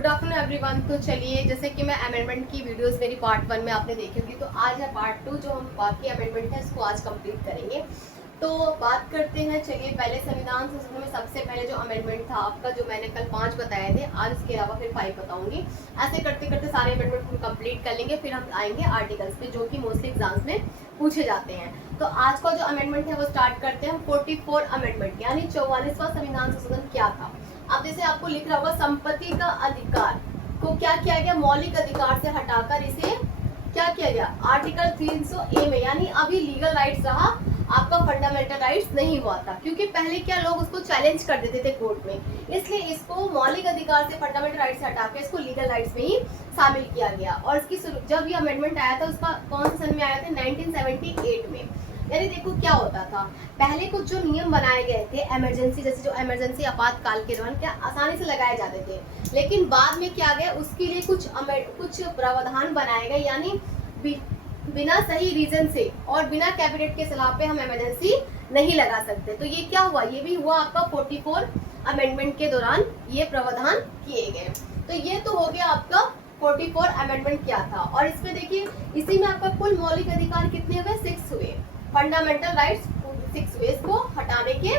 Good afternoon everyone. तो चलिए, जैसे कि मैं अमेंडमेंट की वीडियोस मेरी पार्ट 1 में आपने देखी होगी, तो आज है पार्ट 2 जो हम बाकी अमेंडमेंट है इसको आज कंप्लीट करेंगे। तो बात करते हैं, चलिए पहले संविधान संशोधन में सबसे पहले जो अमेंडमेंट था आपका, जो मैंने कल 5 बताए थे, आज इसके अलावा फिर 5 बताऊंगी। ऐसे करते करते सारे अमेंडमेंट हम कंप्लीट कर लेंगे, फिर हम आएंगे आर्टिकल्स पे जो कि मोस्टली एग्जाम्स में पूछे जाते हैं। तो आज का जो अमेंडमेंट है वो स्टार्ट करते हैं 44 अमेंडमेंट, यानी 44वां संविधान संशोधन क्या था। अब जैसे आपको लिख रहा होगा, संपत्ति का अधिकार को क्या किया गया, मौलिक अधिकार से हटाकर इसे क्या किया गया, आर्टिकल 300A में, यानी अभी लीगल राइट्स रहा, आपका फंडामेंटल राइट्स नहीं हुआ था। क्योंकि पहले क्या लोग उसको चैलेंज कर देते थे कोर्ट में, इसलिए इसको मौलिक अधिकार से फंडामेंटल राइट्स से हटाकर इसको लीगल राइट्स में ही शामिल किया गया। और इसकी जब ये अमेंडमेंट आया था, उसका कौन से सन में आया था, 1978 में। यानी देखो क्या होता था, पहले कुछ जो नियम बनाए गए थे इमरजेंसी, जैसे जो इमरजेंसी आपातकाल के दौरान क्या आसानी से लगाए जाते थे, लेकिन बाद में क्या गया, उसके लिए कुछ प्रावधान बनाए गए, यानी बिना सही रीजन से और बिना कैबिनेट के सलाह पे हम इमरजेंसी नहीं लगा सकते। तो ये क्या हुआ, ये भी हुआ आपका 44 अमेंडमेंट के दौरान ये प्रावधान किए गए। तो ये तो हो गया आपका 44 अमेंडमेंट क्या था। और इसमें देखिए, इसी में आपका कुल मौलिक अधिकार कितने हुए, 6 हुए, फंडामेंटल राइट्स 6 हुए इसको हटाने के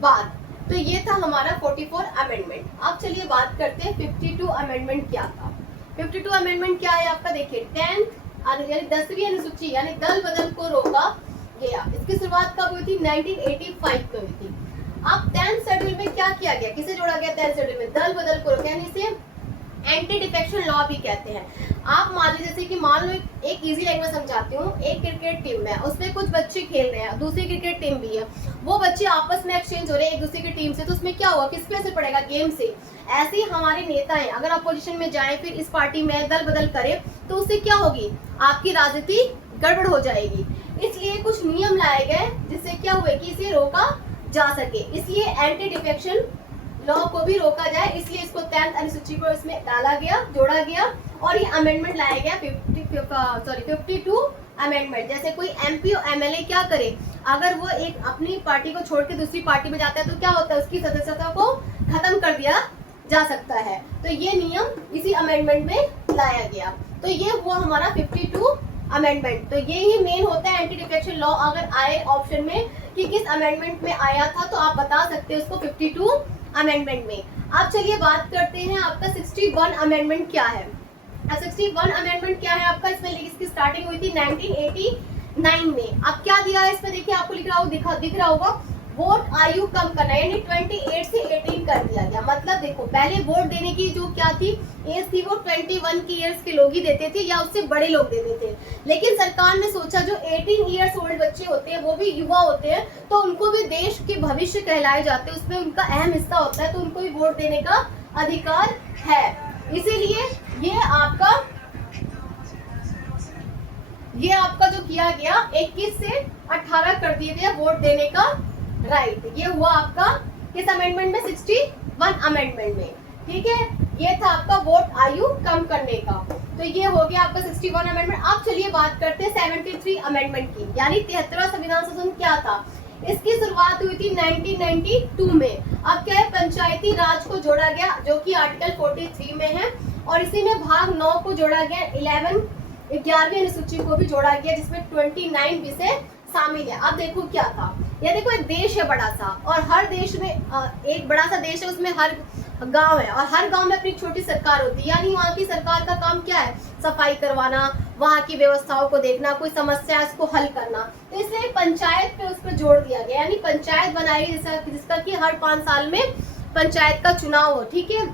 बाद। तो ये था हमारा 44 अमेंडमेंट। अब चलिए बात करते हैं 52 अमेंडमेंट क्या था। 52 अमेंडमेंट क्या है आपका, देखिए 10वीं अनुसूची यानी दल बदल को रोका गया। इसकी शुरुआत कब हुई थी, 1985 में हुई थी। अब 10th शेड्यूल में क्या किया गया, किसे जोड़ा गया 10th शेड्यूल में, दल बदल को रोका, यानी इसे एंटी डिफेक्शन लॉ भी कहते हैं। आप मान लीजिए, जैसे कि मान लो एक इजी लैंग्वेज समझाती हूँ, एक क्रिकेट टीम है, उसमें कुछ बच्चे खेल रहे हैं, दूसरी क्रिकेट टीम भी है, वो बच्चे आपस में एक्सचेंज हो रहे हैं एक दूसरे की टीम से, तो उसमें क्या होगा, किस पे असर पड़ेगा, गेम से। ऐसे ही हमारे नेता हैं, अगर अपोजिशन में जाए फिर इस पार्टी में दल बदल करे, तो उससे क्या होगी, आपकी राजनीति गड़बड़ हो जाएगी। इसलिए कुछ नियम लाए गए जिससे क्या हुए कि इसे रोका जा सके, इसलिए एंटी डिफेक्शन लॉ को भी रोका जाए, इसलिए इसको 10th अनुसूची को इसमें डाला गया, जोड़ा गया। और ये अमेंडमेंट लाया गया 52 अमेंडमेंट। जैसे कोई एमपी और एमएलए क्या करे, अगर वो एक अपनी पार्टी को छोड़ के दूसरी पार्टी में जाता है तो क्या होता है, उसकी सदस्यता को खत्म कर दिया जा सकता है। तो ये नियम इसी अमेंडमेंट में लाया गया। तो ये हुआ हमारा 52 अमेंडमेंट। तो ये ही मेन होता है एंटी डिफेक्शन लॉ। अगर आए ऑप्शन में कि किस अमेंडमेंट में आया था, तो आप बता सकते हैं उसको 52 अमेंडमेंट में। अब चलिए बात करते हैं आपका 61 अमेंडमेंट क्या है। 61 अमेंडमेंट क्या है आपका, इसमें इसकी स्टार्टिंग हुई थी 1989 में। अब क्या दिया है इसमें, देखिए आपको दिख रहा होगा, वोट आयु कम करना, यानी 28 से 18 कर दिया गया। मतलब देखो, पहले वोट देने की जो क्या थी एज थी, वो 21 की ईयर्स के लोग ही देते थे या उससे बड़े लोग देते थे। लेकिन सरकार ने सोचा जो 18 ईयर्स ओल्ड बच्चे होते हैं, वो भी युवा होते हैं, तो उनको भी देश के भविष्य कहलाए जाते हैं, उसमें उनका अहम हिस्सा होता है, तो उनको भी वोट देने का अधिकार है। इसीलिए ये आपका जो किया गया 21 से 18 कर दिए गए वोट देने का राइट। ये हुआ आपका किस अमेंडमेंट में, 61 अमेंडमेंट में। ठीक है, ये था आपका वोट आयु कम करने का। तो ये हो गया आपका 61 अमेंडमेंट। अब चलिए बात करते हैं 73 अमेंडमेंट की, यानी 73वां संविधान संशोधन क्या था। इसकी शुरुआत हुई थी 1992 में। अब क्या है, पंचायती राज को जोड़ा गया, जो कि आर्टिकल 43 में है, और इसी में भाग 9 को जोड़ा गया, 11वीं अनुसूची को भी जोड़ा गया, जिसमें 29 विषय शामिल है। अब देखो क्या था, ये देखो एक देश है बड़ा सा, और हर देश में एक बड़ा सा देश है, उसमें हर गांव है, और हर गांव में अपनी छोटी सरकार होती है। यानी वहाँ की सरकार का काम क्या है, सफाई करवाना, वहाँ की व्यवस्थाओं को देखना, कोई समस्या है उसको हल करना। तो इसलिए पंचायत पे उस पर जोड़ दिया गया, यानी पंचायत बनाई जिसका कि हर 5 साल में पंचायत का चुनाव हो, ठीक है,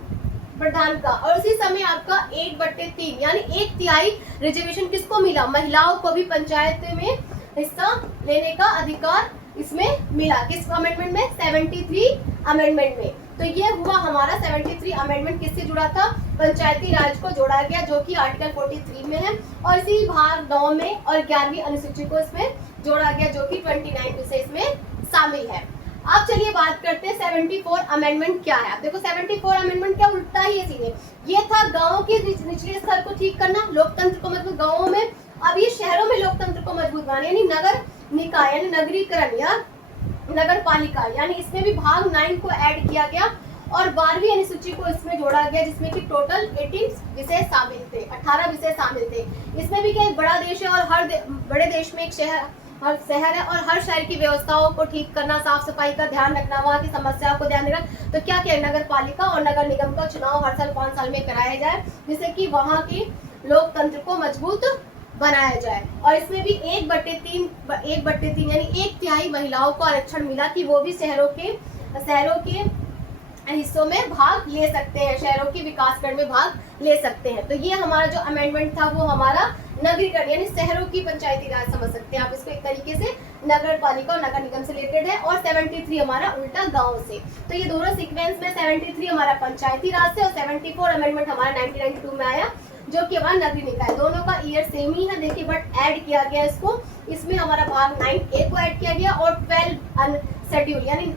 प्रधान का। और उसी समय आपका 1/3 यानी 1/3 रिजर्वेशन किसको मिला, महिलाओं को भी पंचायत में हिस्सा लेने का अधिकार इसमें मिला। किस अमेंडमेंट में, 73 अमेंडमेंट में। तो ये हुआ हमारा 73 अमेंडमेंट, किससे जुड़ा था, पंचायती राज को जोड़ा गया, जो कि आर्टिकल 43 में है, और इसी भाग 9 में और 11वीं अनुसूची को इसमें जोड़ा गया, जो कि 29 विषय इसमें शामिल है। अब चलिए बात करते हैं 74 अमेंडमेंट क्या है। अब देखो 74 अमेंडमेंट क्या, उल्टा ही है सीधे। ये था गांव के निचले स्तर को ठीक करना, लोकतंत्र को मतलब गांवों में, अब ये शहरों में लोकतंत्र को मजबूत बनाना, यानी नगर निकाय यानी नगरीकरण या नगर पालिका, यानी इसमें भी भाग 9 को ऐड किया गया। और 12वीं अनुसूची को इसमें जोड़ा गया, जिसमें कि टोटल 18 विषय शामिल थे, 18 विषय शामिल थे। इसमें भी क्या एक बड़ा देश है और हर बड़े देश में एक हर शहर है और हर शहर की व्यवस्थाओं को ठीक करना, साफ सफाई का ध्यान रखना, वहाँ की समस्याओं को ध्यान रखना। तो क्या क्या नगर पालिका और नगर निगम का चुनाव हर साल 5 साल में कराया जाए, जिससे कि वहाँ की लोकतंत्र को मजबूत बनाया जाए। और इसमें भी 1/3 यानी 1/3 महिलाओं को आरक्षण मिला कि वो भी शहरों के हिस्सों में भाग ले सकते हैं, शहरों के विकासकरण में भाग ले सकते हैं। तो ये हमारा जो अमेंडमेंट था वो हमारा नगरीकरण यानी शहरों की पंचायती राज समझ सकते हैं आप इसको एक तरीके से, नगर पालिका और नगर निगम से रिलेटेड है। और 73 हमारा उल्टा गांव से। तो ये दोनों सीक्वेंस में 73 हमारा पंचायती राज से और 74 अमेंडमेंट हमारा 1992 में आया, जो कि हमारा नगरीय निकाय। दोनों का ईयर सेम ही है, देखिए, बट ऐड किया गया इसको। इसमें हमारा भाग 9A को ऐड किया गया और 12 अनशेड्यूल यानी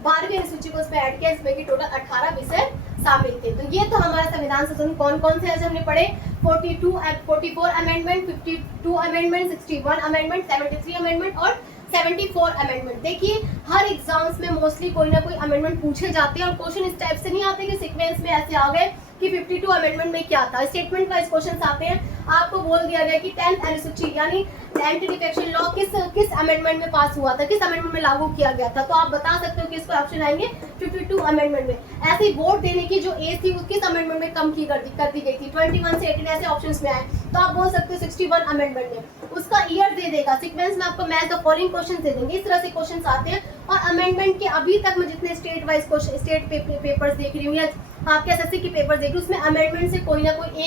12वीं अनुसूची को उसमें ऐड किया, इसमें कि टोटल 18 विषय शामिल थे। तो ये तो हमारा संविधान संशोधन कौन कौन से आज हमने पढ़े, 44 अमेंडमेंट, 52 अमेंडमेंट, 61 अमेंडमेंट, 73 अमेंडमेंट और 74 अमेंडमेंट। देखिए हर एग्जाम्स में मोस्टली कोई ना कोई अमेंडमेंट पूछे जाते हैं और क्वेश्चन इस टाइप से नहीं आते कि सीक्वेंस में ऐसे आ गए कि 52 अमेंडमेंट में क्या था। स्टेटमेंट वाइज क्वेश्चंस आते हैं। आपको बोल दिया गया कि 10th अनुसूची यानी एंटी डिफेक्शन लॉ किस अमेंडमेंट में पास हुआ था, किस अमेंडमेंट में लागू किया गया था, तो आप बता सकते हो कि इसको ऑप्शन आएंगे 52 अमेंडमेंट में। ऐसे ही वोट देने की जो एज थी वो किस अमेंडमेंट में कम कर दी गई थी, 21 से 18 ऐसे ऑप्शंस में आए, तो आप बोल सकते हो 61 अमेंडमेंट में। उसका ईयर दे देगा, सीक्वेंस में आपको मैच द फॉलोइंग क्वेश्चन दे देंगे, इस तरह से क्वेश्चन आते हैं। और अमेंडमेंट के अभी तक मैं जितने स्टेट वाइज स्टेट पेपर्स देख रही हूँ या आपके एसएससी के पेपर देख रही हूँ, उसमें अमेंडमेंट से कोई ना कोई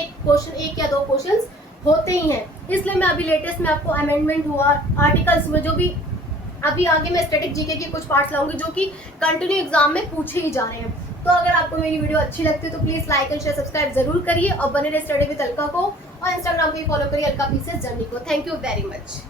एक या दो क्वेश्चन होते ही हैं। इसलिए मैं अभी लेटेस्ट में आपको अमेंडमेंट हुआ, आर्टिकल्स में जो भी अभी आगे मैं स्टैटिक जीके के कुछ पार्ट्स लाऊंगी जो कि कंटिन्यू एग्जाम में पूछे ही जा रहे हैं। तो अगर आपको मेरी वीडियो अच्छी लगती है तो please like and share subscribe जरूर करिए और बने रहे स्टडी विद अलका को, और इंस्टाग्राम पे फॉलो करिए अलका पीसेस जर्नी को। Thank you very much.